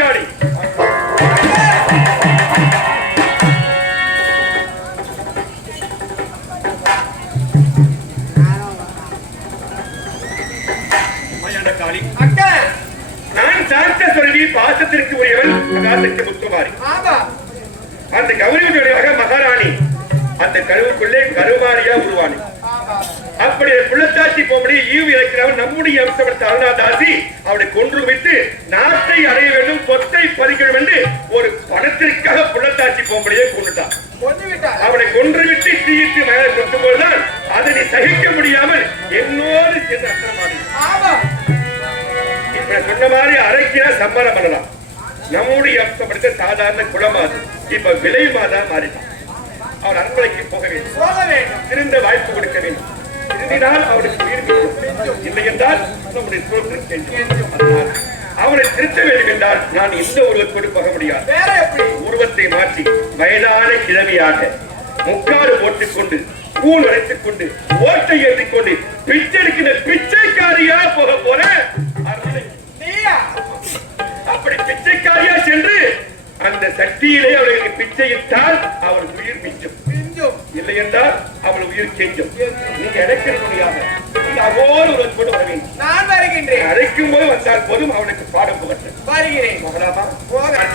காளி காளி அக்கா நான் சாந்த சொல்லி பாசத்திற்கு உரியவன் பிரகாசத்திற்கு முத்துமாரி அந்த கௌரவியுடைய மகாராணி அந்த கருவுக்குள்ளே கருமாரியா உருவானி அப்படி புள்ளத்தாச்சி போம்படி ஈவு இறக்கிறவன் நம்முடைய அம்சப்படுத்த அருணாதாசி அவனை கொன்று விட்டு நாட்டை அடைய வேண்டும் சொத்தை பறிக்க வேண்டும் என்று ஒரு பணத்திற்காக புள்ளத்தாச்சி போம்படியே கொண்டுட்டான். அவனை கொன்று விட்டு தீயிட்டு மேலே கொட்டும் போதுதான் அதனை சகிக்க முடியாமல் என்னோடு சென்று அர்த்தமாடி இப்ப சொன்ன மாதிரி அரைக்கியா சம்மரம் பண்ணலாம். நம்முடைய அம்சப்படுத்த சாதாரண குளமாது இப்ப விலை மாதா மாறிட்டான். அவர் அரண்மனைக்கு போக வேண்டும், திருந்த வாய்ப்பு கொடுக்க வேண்டும். திருந்தினால் அவனுக்கு உயிர் இல்லை என்றால் நம்முடைய அவனை திருத்த வேண்டும் என்றால் நான் எந்த உருவத்தோடு போக முடியாது. உருவத்தை மாற்றி வயதான கிழமையாக முக்காடு போட்டுக்கொண்டு கூழ் அடைத்துக் கொண்டு ஓட்டை எழுதிக் கொண்டு பிச்சைக்கிற பிச்சைக்காரியா போக போற அப்படி பிச்சைக்காரியா சென்று அந்த சக்தியிலே அவர்களுக்கு பிச்சையிட்டால் அவள் உயிர் மிஞ்சும், இல்லை என்றால் அவள் உயிர் கெஞ்சும். நீங்க அழைக்க முடியாத அவோடு ஒரு கொண்டு வர வேண்டும். நான் வருகின்றேன். அழைக்கும் போது வந்தால் போதும் அவனுக்கு பாடம் புகட்டு வருகிறேன். போகலாமா? போகலாமா?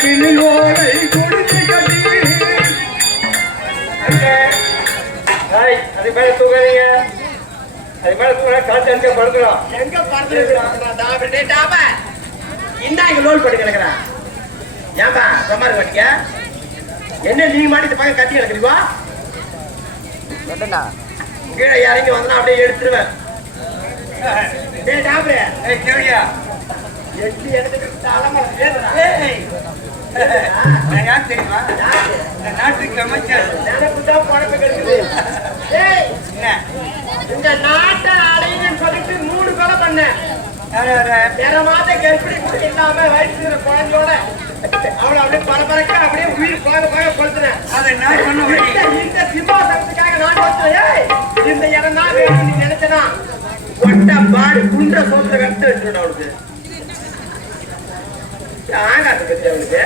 அது மேல தூக்காதீங்க. அது மேல தூக்கினா காய்ச்சல் எங்க படுக்கிறோம். எங்க படுத்துருக்கான் என்ன இங்க லோல் பண்ணி கிடக்குறேன். ஏன்பா சும்மா இருக்க மாட்டீங்க? என்ன நீ மாட்டி பக்கம் கட்டி கிடக்குறீவா? கீழே இறங்கி வந்தா அப்படியே எடுத்துருவேன். யார் தெரியுமா? நாட்டுக்கு அமைச்சர். இந்த நாட்டை அடையுன்னு சொல்லிட்டு 3 கொலை பண்ணேன். வேற மாத கர்ப்பிணி கூட இல்லாம வயசுல குழந்தையோட அவளை அப்படியே பரபரக்க அப்படியே உயிர் போக கொளுத்துறேன். அதை நான் பண்ண இந்த சிம்மாசனத்துக்காக நான் வச்சேன். இந்த இடம் தான் வேணும் நீ நினைச்சனா ஒட்ட பாடு குண்ட சோத்துல கட்டு வச்சுடா அவளுக்கு. ஆகாது பத்தி அவளுக்கு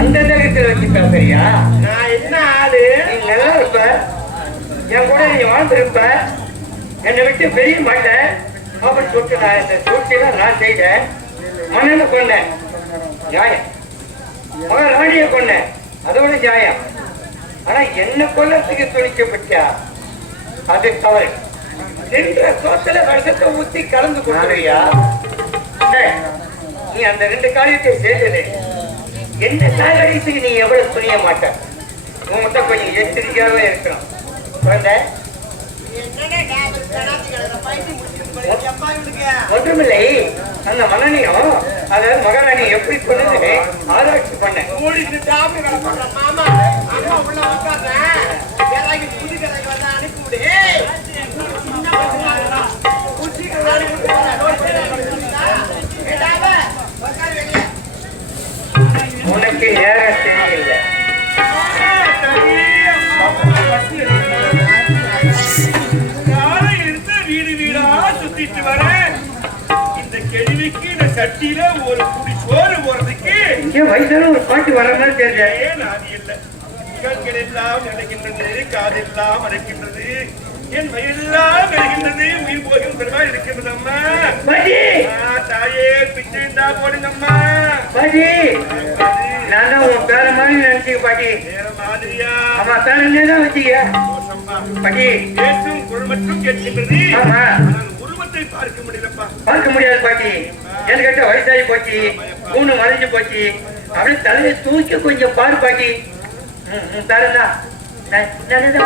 அந்த நேரத்தில் வச்சு பேசுறியா? நான் என்ன ஆளு? நீ நல்லா இருப்ப, என் கூட நீ வாழ்ந்திருப்ப, என்னை விட்டு பெரிய மாட்டேன் அப்படின்னு சொல்லிட்டு நான் இந்த சூழ்ச்சியெல்லாம் நான் செய்தேன். மன்னனை கொண்டேன், நியாயம். மகாராணியை கொண்டேன், அதோட நியாயம். ஆனா என்ன கொல்லத்துக்கு துணிக்கப்பட்டா அது தவறு. ரெண்டு சோத்துல விஷத்தை ஊத்தி கலந்து கொண்டுறியா? நீ அந்த 2 காரியத்தை சேர்ந்தது என்ன காரியத்துக்கு நீ எவ்வளவு துணிய மாட்ட. உன்கிட்ட கொஞ்சம் எச்சரிக்கையாவே இருக்கணும் குழந்தை. ஒன்றுமில்லை, அந்த மன்னனையும் அதாவது மகாராணி எப்படி கொண்டு ஆராய்ச்சி பண்ண மாமா உள்ள புது கதைக்கு வந்து அனுப்பி விடு. உனக்கு நேரம் தெரியல. வீடு வீடா சுத்திட்டு வர இந்த கேள்விக்கு இந்த சட்டியில ஒரு குடி சோறு போறதுக்கு வயசான ஒரு பாட்டு வர மாதிரி தெரியல. அது இல்லை. கண்கள் எல்லாம் நடக்கின்றது, காதெல்லாம் அடைக்கின்றது, என் வயதெல்லாம் வருகின்றது, உயிர் போகின்றதா இருக்கின்றது. அம்மா தாயே பிச்சை இருந்தா போடுங்கம்மா. நான் தான் உன் பேர மாதிரி நினைச்சுக்க பாட்டி. வேற மாதிரியா? ஆமா, பேரனே தான் வச்சுக்க பாட்டி. பேசும் குரல் மட்டும் கேட்கின்றது, ஆமா, உருவத்தை பார்க்க முடியலப்பா. பார்க்க முடியாது பாட்டி. எனக்கு கேட்ட வயசாகி போச்சு, கூணு மறைஞ்சு போச்சு. அப்படியே தலையை தூக்கி கொஞ்சம் பாரு பாட்டி. தரதா நான்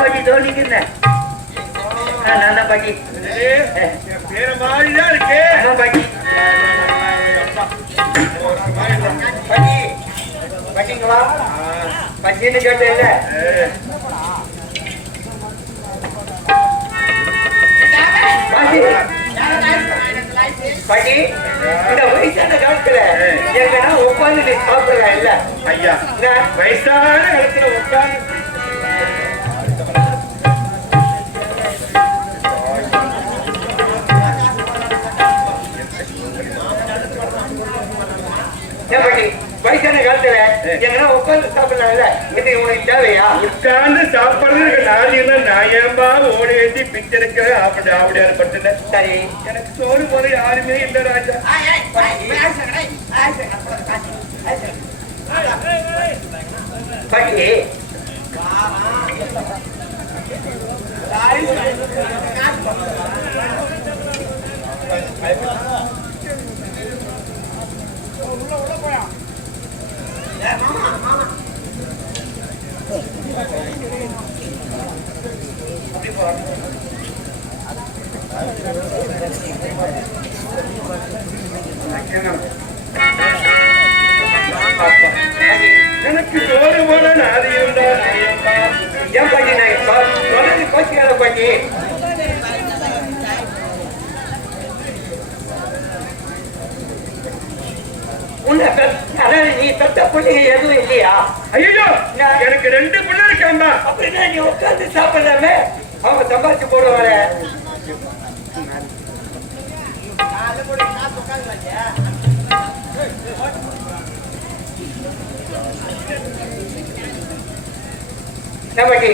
பாட்டி தோணிக்கிறேன். நான் தான் பாட்டி. வேற மாதிரிதான் இருக்கு. ஆமா பாட்டி. பாட்டி பாட்டிங்களா? பச்சின்னு கேட்டேன். பாட்டி பாட்டி, இந்த வயசான காலத்துல எங்கன்னா உட்காந்து நீ சாப்பிடலாம் இல்ல? ஐயா, வயசான காலத்துல உட்கார்ந்து வயசான காலத்துல எங்கன்னா உட்கார்ந்து சாப்பிடலாம் இல்ல? இது உனக்கு தேவையா? உட்கார்ந்து சாப்பிடுறது நான் ஏன்பா ஓடி ஏற்றி பிச்சைக்க அப்படியாரு பட்டுல. சரி, எனக்கு சோறு போல யாருமே இல்லை ராஜா. பாட்டி எனக்கு சோறு போல நாதி இருந்தா ஏன் பாட்டி நான் தொடர்ந்து கோச்சிக்காத பாட்டி. அதாவது நீ பெத்த பிள்ளைங்க எதுவும் இல்லையா? ஐயோ, எனக்கு 2 பிள்ளை இருக்காம்பா. அப்படின்னா நீ உட்காந்து சாப்பிடலாமே, அவங்க சம்பாதிச்சு போடுவாங்க. பாட்டி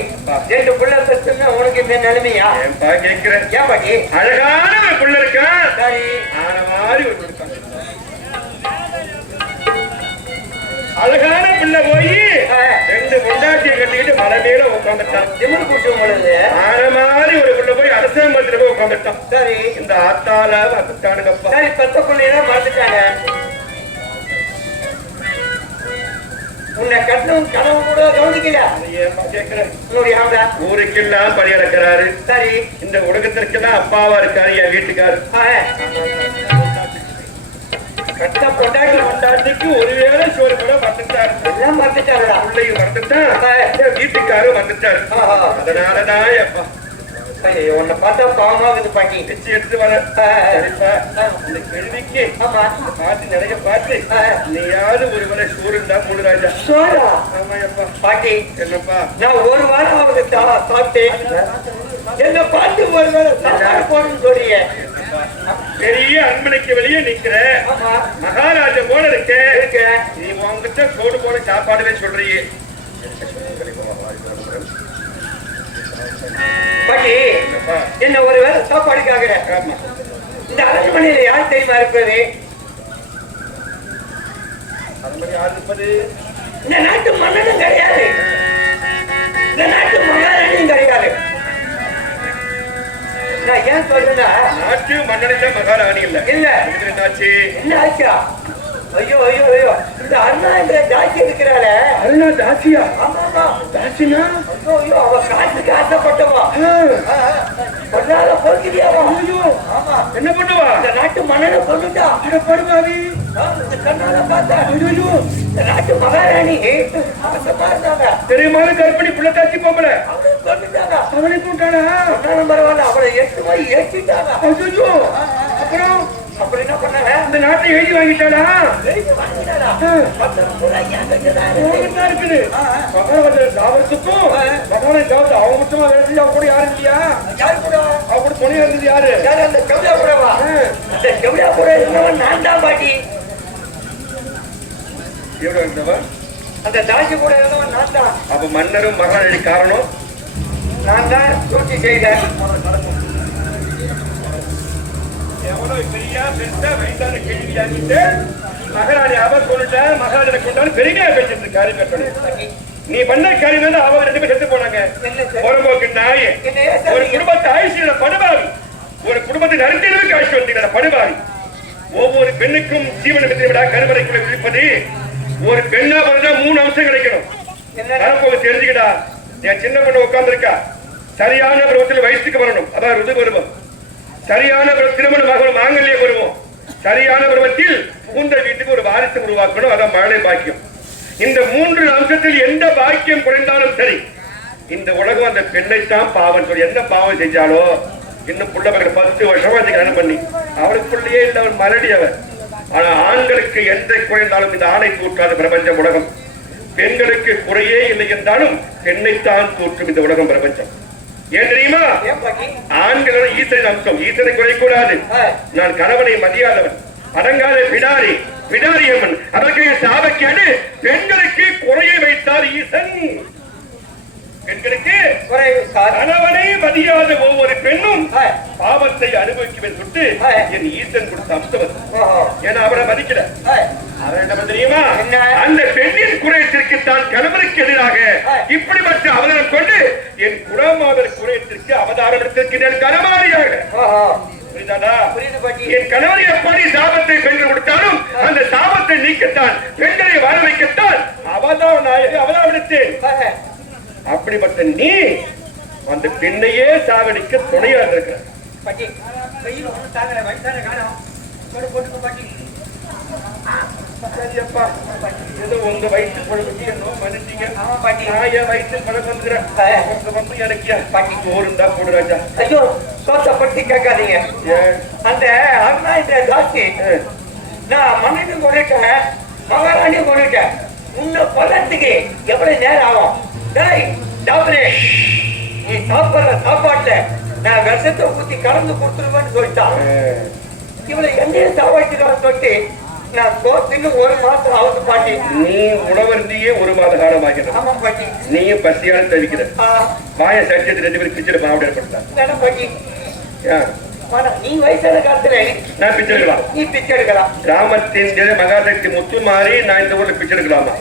2 பிள்ளை பெற்றுன்னா உனக்கு இந்த நிலைமையா? கேட்கிறேன். ஏன் பாட்டி? அழகான ஒரு பிள்ளை இருக்கா, சரி, ஆன மாதிரி ஒரு இருக்காங்க. போட்டுக்கிட்டு மலை மேல உட்காந்துட்டான். திமிரு கூட்டம் பொழுது ஆன மாதிரி ஒரு புள்ள போய் அரசாங்கத்துல போய் உட்காந்துட்டான். சரி இந்த ஆத்தால வந்துட்டானுங்கப்பா. சரி பெத்த பிள்ளைதான் மறந்துட்டாங்க. உன்னை கட்டணும் கனவு கூட கவனிக்கல. ஏமா கேக்குறேன்? உன்னுடைய ஆம்பளை ஊருக்கெல்லாம் பணி நடக்கிறாரு. சரி இந்த உலகத்திற்கெல்லாம் அப்பாவா இருக்காரு என் வீட்டுக்காரு. கட்ட பொண்டாட்டி கொண்டாட்டிக்கு ஒருவேளை சோறு கூட வந்துட்டாரு. எல்லாம் மறந்துட்டாங்களா? பிள்ளையும் வந்துட்டான், வீட்டுக்காரும் வந்துட்டாரு. அதனாலதான் எப்பா உன்னை பார்த்தா பாவமாகுது பாட்டி. வச்சு எடுத்து வர. சரிப்பா, இந்த கேள்விக்கு பாட்டு நிறைய பாட்டு நீயாவது ஒரு வேளை சோறு இருந்தா மூணு ராஜா. சோறா? ஆமாப்பா. பாட்டி என்னப்பா நான் ஒரு வாரம் ஆகுது சாப்பிட்டேன். என்ன பாட்டு ஒரு வேளை சாப்பாடு போடணும்னு சொல்றீங்க. பெரிய அன்பனைக்கு வெளியே நிக்கிற மகாராஜா போல இருக்க. நீ உங்ககிட்ட சோறு போல சாப்பாடுவே சொல்றீங்க. பாட்டி என்ன ஒரு வேளை சாப்பாடுக்காக இந்த அரண்மனையில யார் தெரியுமா இருப்பது? இந்த நாட்டு மன்னனும் கிடையாது, இந்த நாட்டு மகாராணியும் கிடையாது. நான் ஏன் சொல்றேன்னா நாட்டு மன்னனில மகாராணி இல்ல. இல்ல என்னாச்சு? என்ன ஆச்சா? ஐயோ ஐயோ ஐயோ, இந்த அருணா என்ற தாசி இருக்கிறாள. அருணா தாசியா? ஆமாமா தாசினா? ஐயோ ஐயோ, அவ காசுக்கு ஆசைப்பட்டவா. பொண்ணால போக்கிறியாவா? ஐயோ ஆமா. என்ன பண்ணுவா? இந்த நாட்டு மன்னனை கொண்டுட்டா. படுவாவி இந்த கண்ணால பார்த்தா. ஐயோ இந்த நாட்டு மகாராணி ஆசைப்பா இருந்தாங்க. தெரியுமா? கற்பனை புள்ள தாச்சி போகல. அவனை கொண்டுட்டாங்க. அவனை கொண்டாடா? பரவாயில்ல, அவளை எட்டு போய் ஏற்றிட்டாங்க. ஐயோ அப்புறம் அப்புறம் என்ன பண்ணாங்க? இந்த நாட்டை எழுதி வாங்கிட்டாடா. எழுதி வாங்கிட்டாடா? இருக்குது தாவரத்துக்கும் அவங்க மட்டுமா வேலை செஞ்சு அவங்க கூட யாரும் இல்லையா? யாரு கூட? அவங்க கூட துணையா இருந்தது யாரு? அந்த கவிதா கூடவா? அந்த கவிதா கூட இருந்தவன் நான் தான் பாட்டி. எவ்வளவு இருந்தவன்? அந்த தாசி கூட இருந்தவன் நான் தான். அப்ப மன்னரும் மகாராணி காரணம் நான் தான் சூழ்ச்சி செய்தேன். எவ்வளவு பெரிய பெருசா வயசான கேள்வியாக்கிட்டு மகாராணி அவர் சொல்லிட்ட மகாராணி கொண்டாலும் பெருமையா பேசிட்டு இருக்காரு. கட்டணும் நீ பண்ண காரியம் அவங்க ரெண்டு பேர் செத்து போனாங்க. பொறம்போக்கு நாயே ஒரு குடும்பத்தை ஆயுஷியோட படுபாவி, ஒரு குடும்பத்தை நடத்தினதுக்கு ஆயுஷ் வந்தீங்க படுபாவி. ஒவ்வொரு பெண்ணுக்கும் ஜீவன விட கருவறைக்குள்ள விழிப்பது ஒரு பெண்ணா பிறந்தா 3 அம்சம் கிடைக்கணும். போக தெரிஞ்சுக்கிட்டா. என் சின்ன பொண்ணு உட்கார்ந்து இருக்கா, சரியான பருவத்தில் வயசுக்கு வரணும், அதான் ருது பருவம். சரியான திருமணமாக மாங்கல்ய பருவம். சரியான பருவத்தில் புகுந்த வீட்டுக்கு ஒரு வாரிசு உருவாக்கணும், அதான் மழை பாக்கியம். இந்த 3 அம்சத்தில் எந்த பாக்கியம் குறைந்தாலும் சரி, இந்த உலகம் அந்த பெண்ணைத்தான் பாவம் சொல்லி என்ன பாவம் செஞ்சாலோ இன்னும் புள்ள 10 வருஷமா கல்யாணம் பண்ணி அவளுக்குள்ளேயே இல்லை, அவன் மலடி அவர். ஆனா ஆண்களுக்கு எந்த குறைந்தாலும் இந்த ஆணை தூற்றாத பிரபஞ்சம் உலகம். பெண்களுக்கு குறையே இல்லை என்றாலும் பெண்ணைத்தான் தூற்றும் இந்த உலகம் பிரபஞ்சம். ஏன் தெரியுமா? ஆண்களோட ஈசனின் அம்சம். ஈசனை குறைக்கூடாது. நான் கணவனை மதியாதவன், அடங்காத பிடாரி, பிடாரி அம்மன். அதற்கு சாபக்கேடு. பெண்களுக்கு குறையை வைத்தார் ஈசன். பெண்களுக்கு கணவனை மதியாத ஒவ்வொரு பெண்ணும் பாவத்தை அனுபவிக்குவேன் சொல்லிட்டு என் ஈசன் கொடுத்த அம்சம். ஏன்னா அவரை மதிக்கல. அவர் என்ன தெரியுமா? அந்த பெண்ணின் குறையத்திற்கு தான் கணவருக்கு எதிராக இப்படிப்பட்ட அவதாரம் கொண்டு என் குலமாதர் குறையத்திற்கு அவதாரம் எடுத்திருக்கிறேன் கனமாரியாக. என் கணவர் எப்படி சாபத்தை பெண்கள் கொடுத்தாலும் அந்த சாபத்தை நீக்கத்தான், பெண்களை வாழ வைக்கத்தான் அவதான் அவதாரம் எடுத்தேன். அப்படிப்பட்ட நீ அந்த பெண்ணையே சாகடிக்க துணையாக இருக்கிற. ஏதோ உங்க வயிற்று பழகுக்கு என்னோ மன்னிச்சீங்க. நான் என் வயிற்று பழகம் வந்துக்கிறேன். வந்து எனக்கு பாட்டி போருந்தா போடு ராஜா. ஐயோ சோத்தப்பட்டு கேட்காதீங்க. அந்த அருணா என்ற தாசி நான் மனைவி கொண்டுட்டேன், மகாராணி கொண்டுட்டேன். உன்னை கொல்லத்துக்கு எவ்வளவு நேரம் ஆகும்? நீ சாப்பிடுற சாப்பாட்டுல நான் விஷத்தை ஊத்தி கலந்து கொடுத்துருவேன்னு சொல்லிட்டான். இவளை எண்ணெயும் சாப்பாட்டுக்கான தொட்டு நான் தோத்துன்னு 1 மாசம் ஆகுது பாட்டி. நீ உணவருந்தியே 1 மாத காலம் ஆகிடும். ஆமா பாட்டி. நீயும் பசியால தவிக்கிற. வாய சட்டியத்தை 2 பேரும் பிச்சை பாவட ஏற்படுத்தா பாட்டி. நீ வயசான காலத்துல நான் பிச்சை எடுக்கலாம். நீ பிச்சை எடுக்கலாம். கிராமத்தின் மகாசக்தி முத்து மாறி நான் இந்த ஊர்ல பிச்சை எடுக்கலாமா?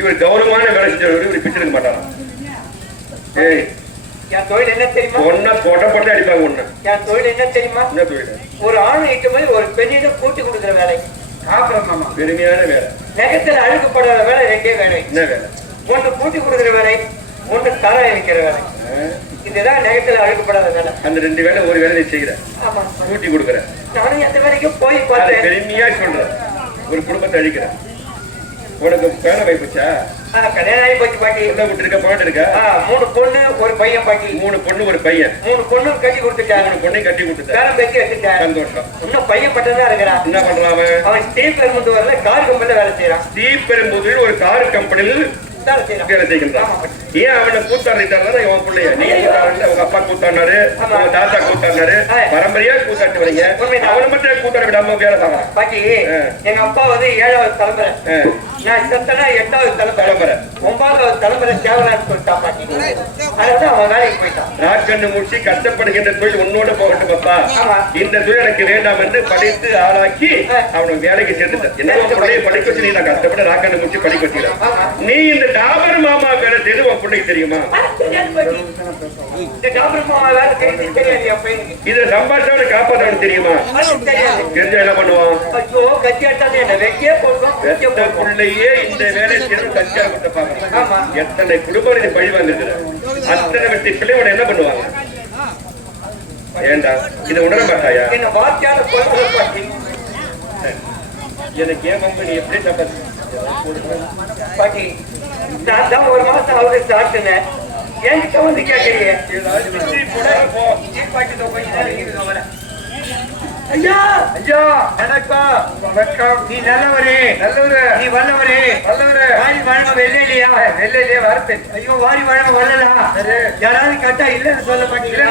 இவர் கௌரவமான வேலை செஞ்சவர், இவர் பிச்சை எடுக்க மாட்டாரா? ஏய் என் தொழில் என்ன தெரியுமா? ஒன்னா போட்ட போட்டு அடிப்பாங்க ஒண்ணு. என் தொழில் என்ன தெரியுமா? என்ன தொழில்? ஒரு ஆண் இட்டு போய் ஒரு பெண்ணிடம் கூட்டி கொடுக்குற வேலை. காப்பிரமா பெருமையான வேலை. நெகத்தில் அழுக்கப்படாத வேலை ரெண்டே வேலை. என்ன வேலை? ஒன்று கூட்டி கொடுக்குற வேலை, ஒன்று தர வைக்கிற வேலை. இதுதான் நெகத்தில் அழுக்கப்படாத வேலை. அந்த ரெண்டு வேலை ஒரு வேலை நீ செய்கிற. ஆமா, கூட்டி கொடுக்குற. நானும் எந்த வேலைக்கும் போய் பார்த்தேன். பெருமையா சொல்ற. ஒரு குடும்பத்தை அழிக்கிற. உனக்கு வேலை வைப்புச்சா? கல்யாணம் ஆகி போச்சு பாட்டி. உள்ள விட்டுருக்க போயிட்டு இருக்க. 3 பொண்ணு ஒரு பையன் பாட்டி. 3 பொண்ணு ஒரு பையன். 3 பொண்ணு கட்டி கொடுத்துட்டாங்க. 3 பொண்ணை கட்டி கொடுத்துட்டாங்க. பேரம் பேச்சு வச்சுட்டாங்க. சந்தோஷம். இன்னும் பையன் பட்டதான் இருக்கிறான். என்ன பண்றான் அவன் ஸ்ரீபெரும்புதூர்ல கார் கம்பெனில வேலை செய்யறான். ஸ்ரீபெரும்புதூரில் ஒரு கார் கம்பெனியில் வேலை செய்கின்றான். ஏன் அவனை கூத்தாடிட்டாரு? உன் பிள்ளைய நீ கூத்தாடல, உங்க அப்பா கூத்தாடினாரு, உங்க தாத்தா கூத்தாடினாரு, பரம்பரையா கூத்தாட்டு வரீங்க. அவனை மட்டும் கூத்தாட விடாம வேலை பார்க்கலாம். பாட்டி, எங்க அப்பா வந்து 7வது தலைமுறை, நான் செத்தனா 8வது தலைமுறை, 9வது தலைமுறை சேவலான்னு சொல்லிட்டான் பாட்டி. அதான் அவன் வேலைக்கு போயிட்டான். நாட்கண்ணு முடிச்சு கஷ்டப்படுகின்ற தொழில் உன்னோட போகட்டும் அப்பா, இந்த தொழில் எனக்கு வேண்டாம் என்று படித்து ஆளாக்கி அவனுக்கு வேலைக்கு சேர்த்துட்டான். என்ன பிள்ளைய படிக்க வச்சு நீ நான் கஷ்டப்பட்டு நாட்கண்ணு முடிச்சு படிக்க வச்சுக்கலாம். நீ இந்த டாபர் மாமா வேலை செய்து உன் பிள்ளைக்கு தெரியுமா? இத சம்பாஷனை காப்பாற்றணும் தெரியுமா? தெரிஞ்சா என்ன பண்ணுவான்? பிள்ளையே இந்த வேலை செய்து கட்சியா விட்டு பாக்கலாம். எத்தனை குடும்பம் இது பழி வாங்கிருக்கிற அத்தனை வெட்டி பிள்ளையோட என்ன பண்ணுவாங்க? ஏண்டா இதை உணர மாட்டாயா? என்ன வார்த்தையால எனக்கு ஏன் வந்து நீ எப்படி சம்பாதி பாட்டி, நான் தான் ஒரு மாசம் அவரு சாப்பிட்டேன். என்கிட்ட வந்து கேட்கறீங்க. ஐயா ஐயா வணக்கம். வணக்கம். நீ நல்லவரே, நல்லவரு, நீ வல்லவரே, வல்லவரு. வாரி வழங்க வெள்ள இல்லையா? வெள்ள இல்லையா? வரப்பேன். ஐயோ, வாரி வழங்க வரலாம். யாராவது கட்டா இல்லன்னு சொல்ல மாட்டீங்களா?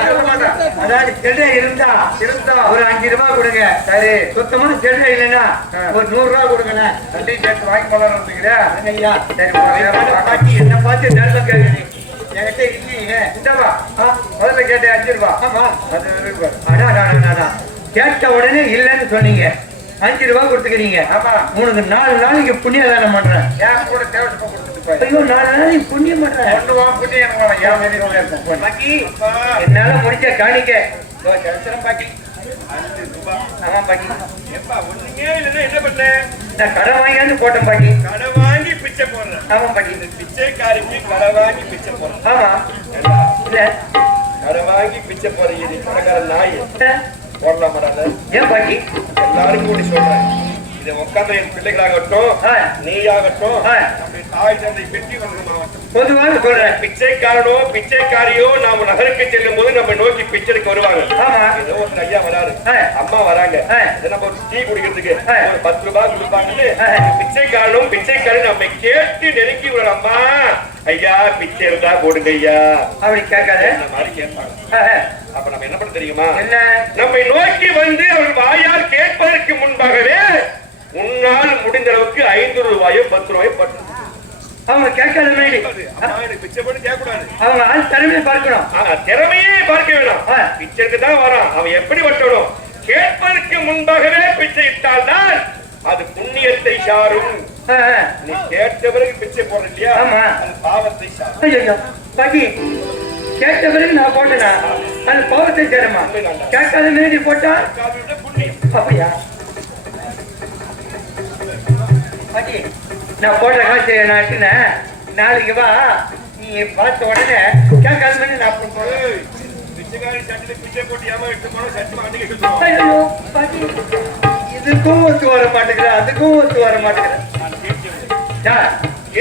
அதாவது செல்ல இருந்தா ஒரு 5 ரூபாய் கொடுங்க. சரி, சுத்தமான செல்ல இல்லைன்னா ஒரு 100 ரூபாய் கொடுங்க. ரெண்டையும் சேர்த்து வாங்கி போலாம் ஐயா. சரி, பாட்டி என்ன பார்த்து நேரத்தை கேட்குறீங்க. என்கிட்ட இல்லையே. இந்தவா முதல்ல கேட்டேன் 5 ரூபாய். ஆமா, அது கேட்ட உடனே இல்லன்னு சொன்னீங்க. 5 ரூபாய் கொடுத்துக்கிறீங்க. ஆமா, உனக்கு 4 நாளைக்கு புண்ணியம் தானே பண்றேன். ஏன் கூட தேவைப்பா கொடுத்துட்டு ஐயோ 4 நாளைக்கு புண்ணியம் பண்றேன். 1 ரூபாய் புண்ணியம் என்னால முடிஞ்ச காணிக்க பாட்டி. 5 ரூபாய். ஆமா பாட்டி. ஒண்ணுமே இல்லைன்னா என்ன பண்ணேன்? நான் கடை வாங்கியாந்து போட்டேன் பாட்டி. கடை வாங்கி பிச்சை போடுறேன். ஆமா பாட்டி. பிச்சைக்காரிக்கு கடை வாங்கி பிச்சை போடுறேன். ஆமா, இல்ல கடை வாங்கி பிச்சை போறீங்க கடைக்கார நாய் போடலாம் மாட்டாங்க. ஏன் பாட்டி? எல்லாருக்கும் கூடி சொல்றேன். இதை உட்கார்ந்து என் பிள்ளைகளாகட்டும், நீயாகட்டும், தாய் தந்தை பெற்றி வளர்க்கமாகட்டும், பொதுவாக சொல்றேன். பிச்சைக்காரனோ பிச்சைக்காரியோ நாம நகருக்கு செல்லும் போது நம்ம நோக்கி பிச்சைக்கு வருவாங்க. ஏதோ ஒரு ஐயா வராரு, அம்மா வராங்க, நம்ம டீ குடிக்கிறதுக்கு ஒரு 10 ரூபாய் கொடுப்பாங்கன்னு பிச்சைக்காரனும் பிச்சைக்காரன் நம்ம கேட்டு நெருங்கி ஒரு அம்மா ஐயா பிச்சை இருந்தா போடுங்க ஐயா அப்படி கேட்காத இந்த மாதிரி கேட்பாங்க. அப்ப நம்ம என்ன பண்ண தெரியுமா? என்ன? நம்மை நோக்கி வந்து அவர்கள் வாயால் கேட்பதற்கு முன்பாகவே உன்னால் முடிந்த அளவுக்கு 5 ரூபாயோ 10 ரூபாயோ பட்டு அவங்க கேட்காத மாதிரி பிச்சை போட்டு கேட்கக்கூடாது. அவங்க ஆள் திறமையை பார்க்கணும். திறமையே பார்க்க வேணாம், பிச்சைக்கு தான் வரான். அவன் எப்படி வட்டணும்? கேட்பதற்கு முன்பாகவே பிச்சை இட்டால் தான் அது புண்ணியத்தை சாரும். நீ கேட்ட பிறகு பிச்சை போடுற இல்லையா? அது பாவத்தை சாரும். பாட்டி, கேட்ட பிறகு நான் போட்டேனா அது பாவத்தை சேருமா? கேட்காத மாதிரி போட்டா புண்ணியம். அப்படியா பாட்டி? நான் போட்ட காசு நான் நாளைக்கு வா, நீ பார்த்த உடனே கேட்காத மாதிரி நான் பிச்சைக்காரி சட்டில பிச்சை போட்டு ஏமா எடுத்து போனா சட்டி மாட்டேங்க. ஐயோ பாட்டி, இதுக்கும் ஒத்து வர மாட்டேங்கிறேன், அதுக்கும் ஒத்து வர மாட்டேங்கிறேன்.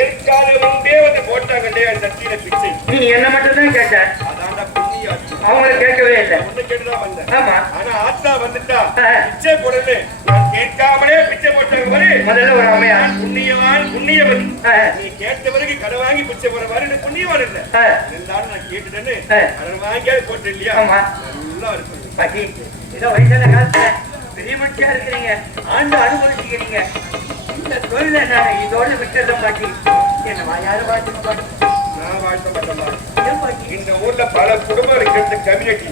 ஏற்கால முன்பே வந்து போட்டாங்கண்டே அந்த சட்டியில பிச்சை. நீ என்ன மட்டும் தான் கேட்ட, அதான்டா புண்ணியம். அவங்கள கேட்கவே இல்லை. ஒண்ணு கேட்டுதான் வந்தேன். ஆமா, ஆனா ஆத்தா வந்துட்டா பிச்சை போடல, நான் கேட்காமலே பிச்சை போட்டாங்க பாரு. முதல்ல ஒரு அம்மையா புண்ணியவான் புண்ணியவதி. நீ கேட்ட பிறகு கடை வாங்கி பிச்சை போற மாதிரி நீ புண்ணியவான் இல்ல. இருந்தாலும் நான் கேட்டுட்டேன்னு கடை வாங்கியாவது போட்டு இல்லையா? ஆமா, நல்லா இருக்கும் பாட்டி. ஏதோ வயசான காலத்துல பெரிய மனுஷியா இருக்கிறீங்க, ஆண்டு அனுபவிச்சுக்கிறீங்க. இந்த தொழில நான் இதோட விட்டுறேன் பாட்டி. என்ன யாரு பாட்டு பாட்டி? நான் வாழ்த்த மாட்டேன். இந்த ஊர்ல பல குடும்பம் இருக்கிறது கம்யூனிட்டி.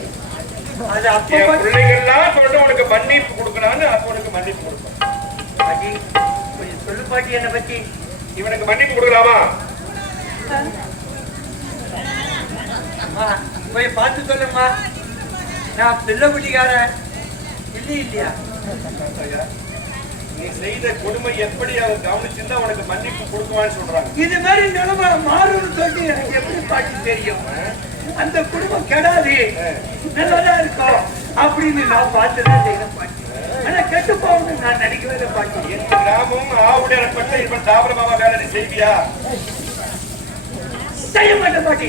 அது அப்போ பிள்ளைகள்லாம் சொல்லிட்டு உனக்கு மன்னிப்பு கொடுக்கலான்னு அப்ப உனக்கு மன்னிப்பு கொடுப்பேன். பாட்டி கொஞ்சம் சொல்லு பாட்டி என்னை பத்தி. இவனுக்கு மன்னிப்பு கொடுக்கலாமா? போய் பார்த்து சொல்லுமா. நான் பிள்ளை குட்டிக்காரன் இல்லையா? நீ செய்த கொடுமை எப்படி அவன் கவனிச்சிருந்தா உனக்கு மன்னிப்பு கொடுக்குவான்னு சொல்றாங்க. இது மாதிரி நிலைமை மாறும்னு சொல்லி எனக்கு எப்படி பாட்டி தெரியும்? அந்த குடும்பம் கெடாது, நல்லதா இருக்கும் அப்படின்னு நான் பார்த்துதான் செய்யறேன் பாட்டி. ஆனா கெட்டு போகணும்னு நான் நினைக்கவே பாட்டி. என் கிராமம் ஆவுடையப்பட்ட இவன் தாவர மாமா வேலை நீ செய்வியா? செய்ய மாட்டேன் பாட்டி.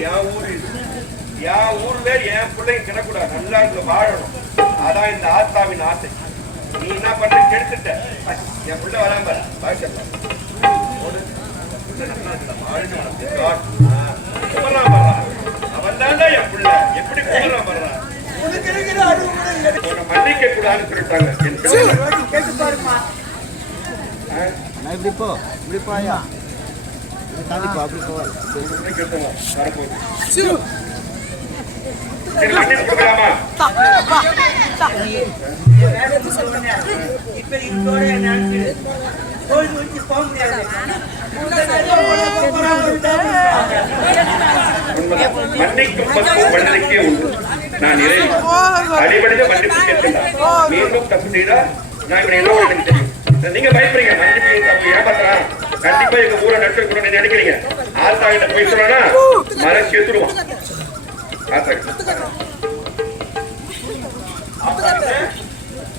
என் ஊர்ல என் பிள்ளைங்க கிடக்கூடாது, நல்லா இருந்து வாழணும். அதான் இந்த ஆத்தாவின் ஆசை. நீ என்ன பண்ற? கெடுத்துட்ட. என் பிள்ளை வராம அவன் தாண்டா என் பிள்ளை. எப்படி கூடலாம் வர்றான்? மன்னிக்க கூடாதுன்னு சொல்லிட்டாங்க. கேட்டு பாருமா. இப்படி போ, இப்படி போயா, தாண்டி போ, அப்படி போ. இப்ப இதோட நினைச்சு கோயில் வச்சு போக முடியாது. மன்னிக்கும் மன்னிக்கே உண்டு. நான் அடிப்படையில மன்னிப்பு கேட்கிறேன். மீண்டும் தப்பு செய்தா நான் இப்படி என்ன எனக்கு தெரியும். நீங்க பயப்படுறீங்க, மன்னிப்பு தப்பு ஏமாத்தா கண்டிப்பா எங்க ஊரை நட்டு கூட நினைக்கிறீங்க. ஆத்தா கிட்ட போய் சொன்னா மரம் சேர்த்துடுவான்.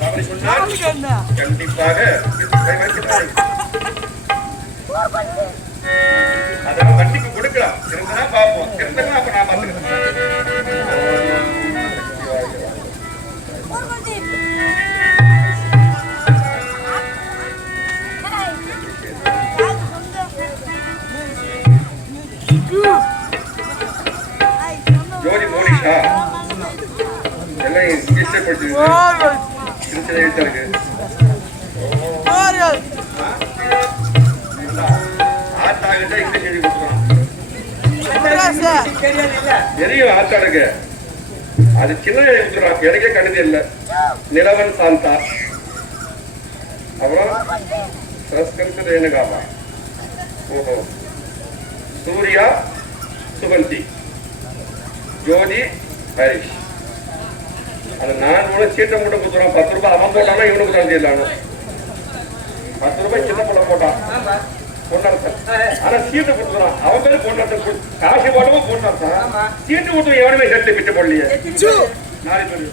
அப்படி சொன்னால் கண்டிப்பாக அதை மன்னிப்பு கொடுக்கலாம். இருந்தா பார்ப்போம், இருந்தா அப்ப நான் பார்த்துக்கிறேன். ஜோதி மோனிஷா எல்லாம் இஷ்டப்பட்டு ஆத்தாகிட்ட இங்க செடி தெரியும். ஆத்தாடுக்கு அது சின்ன கொடுத்துருவாங்க. எனக்கே கணிதம் இல்லை. நிலவன் சாந்தா, அப்புறம் சஸ்கந்த ரேணுகாமா, ஓஹோ, சூர்யா சுகந்தி, ஜோதி ஹரிஷ். அது நான் கூட சீட்டை மட்டும் கொடுத்துருவான். 10 ரூபாய் அவன் போட்டானா இவனுக்கு தான் செய்யலானு. 10 ரூபாய் சின்ன பிள்ளை போட்டான் பொன்னரசன். ஆனா சீட்டு கொடுத்துறான். அவன் பேரு பொன்னரசன். காசு போட்டவும் பொன்னரசன். சீட்டு கொடுத்து எவனுமே சேர்த்து விட்டு போடலையே. 4 பேரு.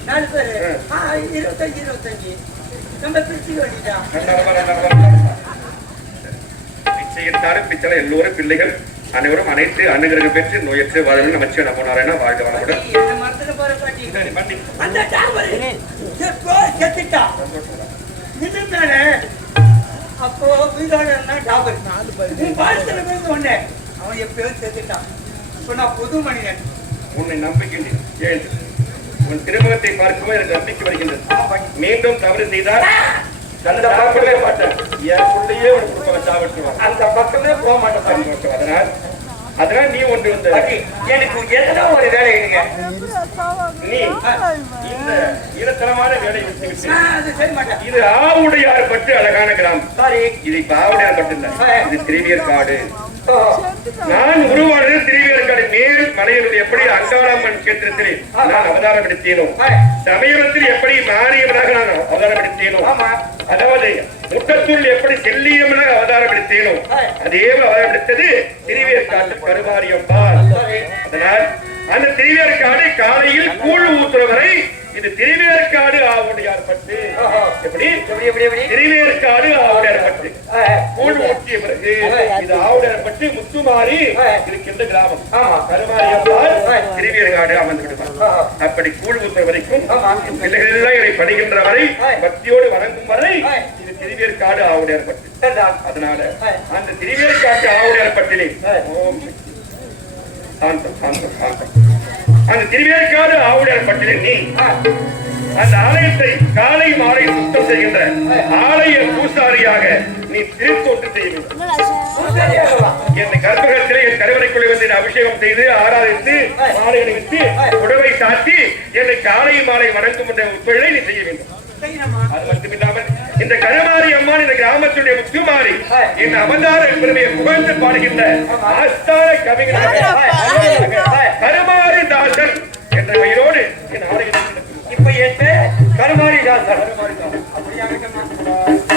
25 நம்ம பிரிச்சு வேண்டியதான். பிச்சை எடுத்தாலும் பிச்சை எல்லோரும் பிள்ளைகள் அனைவரும் அனைத்து அனுகிரகம் பெற்று நோயற்று வாழணும். நமச்சு நம்ம நாராயண வாழ்க வளமுடன். அப்போ வீடோட அவன் எப்பயோ செத்துட்டான். இப்ப நான் புது மனிதன். உன்னை நம்பிக்கின்றேன். உன் திருமுகத்தை பார்க்கும்போது எனக்கு நம்பிக்கை வருகின்றது. மீண்டும் தவறு செய்தால் சாப்பிடவே மாட்டேன். என் பிள்ளையே ஒரு குடும்பம் சாப்பிட்டுவான். அந்த பக்கமே போக மாட்டேன். அதனால நீ ஒன்று வந்து எனக்கு எதனா ஒரு வேலை இல்லைங்க. நீ இந்த ஈரத்தனமான வேலையை விட்டு இது ஆவுடையார் பட்டு அழகான கிராமம். இது இப்ப ஆவுடையார் பட்டு இல்ல, இது திருவியற்காடு. நான் உருவானது திருவியற்காடு மேல் மலையில் எப்படி அங்காளம்மன் கேத்திரத்தில் நான் அவதாரம் எடுத்தேனோ, சமயத்தில் எப்படி மாரியவனாக நான் அவதாரம் எடுத்தேனோ, அதாவது முட்டத்தூள் எப்படி செல்லியம்மனாக அவதாரம் எடுத்தேனோ அதே அவதாரம் எடுத்தது திருவியற்காட்டு கருமாரியம்பாள். அதனால் அந்த திருவியற்காடு காலையில் கூழ் ஊத்துற வரை இது திருவேற்காடு ஆவுடையார் பட்டு. எப்படி திருவேற்காடு ஆவுடையார் பட்டு கூழ் ஊற்றிய பிறகு இது ஆவுடையார் பட்டு முத்துமாரி இருக்கின்ற கிராமம். கருமாரியம்பாள் திருவேற்காடு அமர்ந்து விடுவார். அப்படி கூழ் ஊத்துற வரைக்கும் பிள்ளைகள் எல்லாம் இதை படிக்கின்ற வரை பக்தியோடு வணங்கும் வரை இது திருவேற்காடு ஆவுடையார் பட்டு. அதனால அந்த திருவேற்காட்டு ஆவுடையார் பட்டிலே ஓம் சாந்தம் சாந்தம் சாந்தம் அந்த திருவேற்காடு ஆவுடையார் பட்டிலே நீ அந்த ஆலயத்தை காலை மாலை சுத்தம் செய்கின்ற ஆலய பூசாரியாக நீ திருத்தொண்டு செய்ய என் கர்ப்பகத்திலே என் கருவறைக்குள்ளே வந்து அபிஷேகம் செய்து ஆராதித்து மாலைகளை விட்டு உடவை சாத்தி என்னை காலை மாலை வணங்கும் என்ற உட்பொழிலை நீ செய்ய வேண்டும். அது மட்டுமில்லாமல் இந்த கருமாரி அம்மான் இந்த கிராமத்துடைய முத்துமாரி இந்த அவதார பெருமையை புகழ்ந்து பாடுகின்ற ஆஸ்தான கவிஞர் கருமாரி தாஸ் கருமாரிதாசன் என்ற பெயரோடு என் ஆலயத்தில் இப்ப என் பேர் கருமாரிதாசன். அப்படியா இருக்கமா